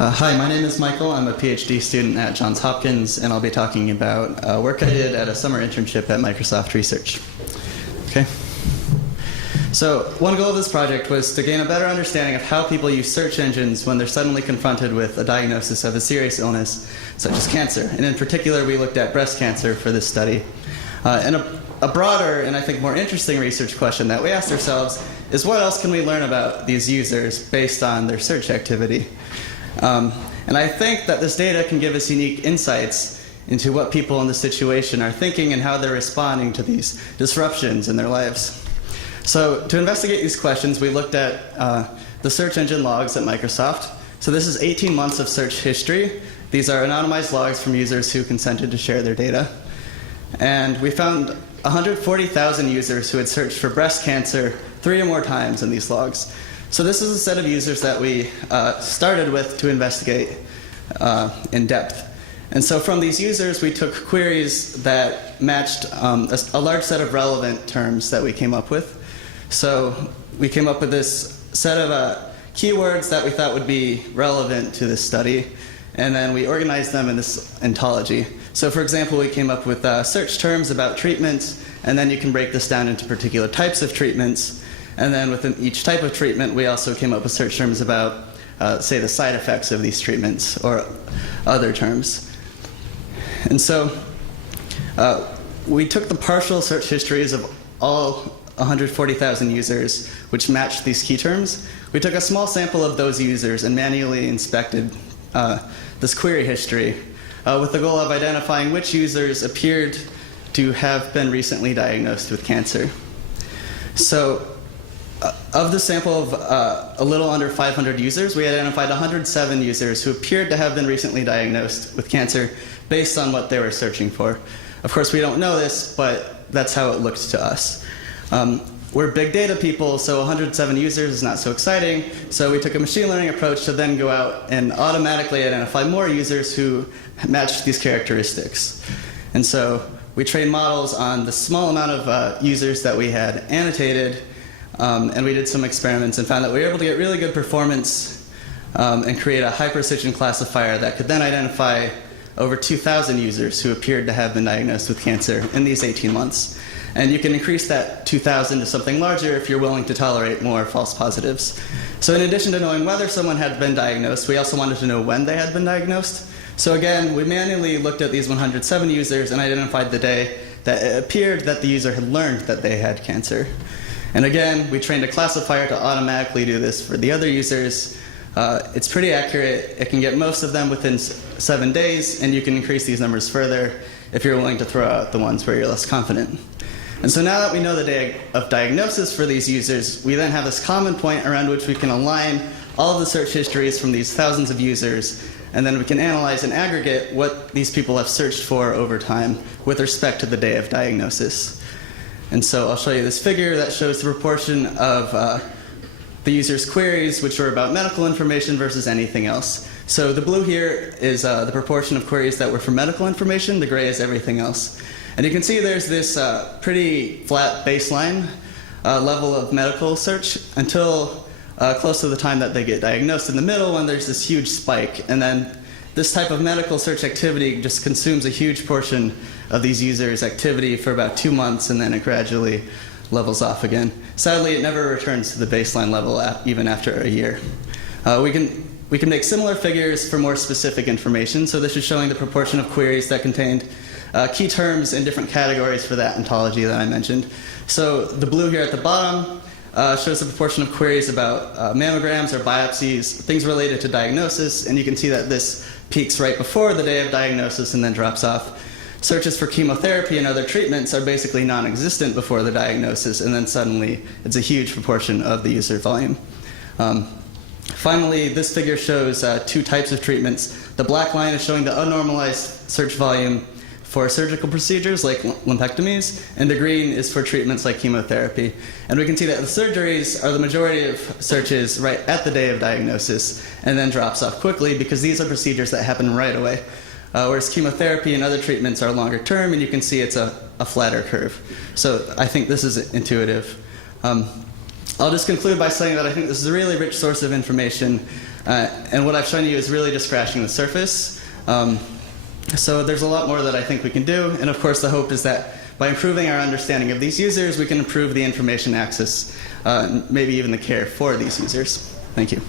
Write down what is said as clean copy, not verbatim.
Hi, my name is Michael. I'm a PhD student at Johns Hopkins, and I'll be talking about work I did at a summer internship at Microsoft Research. Okay. So one goal of this project was to gain a better understanding of how people use search engines when they're suddenly confronted with a diagnosis of a serious illness, such as cancer. And in particular, we looked at breast cancer for this study. And a broader and I think more interesting research question that we asked ourselves is, what else can we learn about these users based on their search activity? And I think that this data can give us unique insights into what people in this situation are thinking and how they're responding to these disruptions in their lives. So to investigate these questions, we looked at the search engine logs at Microsoft. So this is 18 months of search history. These are anonymized logs from users who consented to share their data. And we found 140,000 users who had searched for breast cancer 3 or more times in these logs. So this is a set of users that we started with to investigate in depth. And so from these users, we took queries that matched a large set of relevant terms that we came up with. So we came up with this set of keywords that we thought would be relevant to this study, and then we organized them in this ontology. So for example, we came up with search terms about treatments, and then you can break this down into particular types of treatments. And then within each type of treatment, we also came up with search terms about, say, the side effects of these treatments or other terms. And so we took the partial search histories of all 140,000 users, which matched these key terms. We took a small sample of those users and manually inspected this query history with the goal of identifying which users appeared to have been recently diagnosed with cancer. So of the sample of a little under 500 users, we identified 107 users who appeared to have been recently diagnosed with cancer based on what they were searching for. Of course, we don't know this, but that's how it looked to us. We're big data people, so 107 users is not so exciting. So we took a machine learning approach to then go out and automatically identify more users who matched these characteristics. And so we trained models on the small amount of users that we had annotated. And we did some experiments and found that we were able to get really good performance and create a high-precision classifier that could then identify over 2,000 users who appeared to have been diagnosed with cancer in these 18 months. And you can increase that 2,000 to something larger if you're willing to tolerate more false positives. So in addition to knowing whether someone had been diagnosed, we also wanted to know when they had been diagnosed. So again, we manually looked at these 107 users and identified the day that it appeared that the user had learned that they had cancer. And again, we trained a classifier to automatically do this for the other users. It's pretty accurate. It can get most of them within 7 days, and you can increase these numbers further if you're willing to throw out the ones where you're less confident. And so now that we know the day of diagnosis for these users, we then have this common point around which we can align all of the search histories from these thousands of users, and then we can analyze in aggregate what these people have searched for over time with respect to the day of diagnosis. And so I'll show you this figure that shows the proportion of the user's queries which were about medical information versus anything else. So the blue here is the proportion of queries that were for medical information. The gray is everything else. And you can see there's this pretty flat baseline level of medical search until close to the time that they get diagnosed. In the middle, when there's this huge spike. And then this type of medical search activity just consumes a huge portion of these users' activity for about 2 months, and then it gradually levels off again. Sadly, it never returns to the baseline level even after a year. We can make similar figures for more specific information. So this is showing the proportion of queries that contained key terms in different categories for that ontology that I mentioned. So the blue here at the bottom shows the proportion of queries about mammograms or biopsies, things related to diagnosis, and you can see that this peaks right before the day of diagnosis and then drops off. Searches for chemotherapy and other treatments are basically non-existent before the diagnosis, and then suddenly it's a huge proportion of the user volume. Finally, this figure shows 2 types of treatments. The black line is showing the unnormalized search volume for surgical procedures like lumpectomies, and the green is for treatments like chemotherapy. And we can see that the surgeries are the majority of searches right at the day of diagnosis, and then drops off quickly because these are procedures that happen right away. Whereas chemotherapy and other treatments are longer term, and you can see it's a flatter curve. So I think this is intuitive. I'll just conclude by saying that I think this is a really rich source of information, and what I've shown you is really just scratching the surface. So there's a lot more that I think we can do, and of course the hope is that by improving our understanding of these users, we can improve the information access, maybe even the care for these users. Thank you.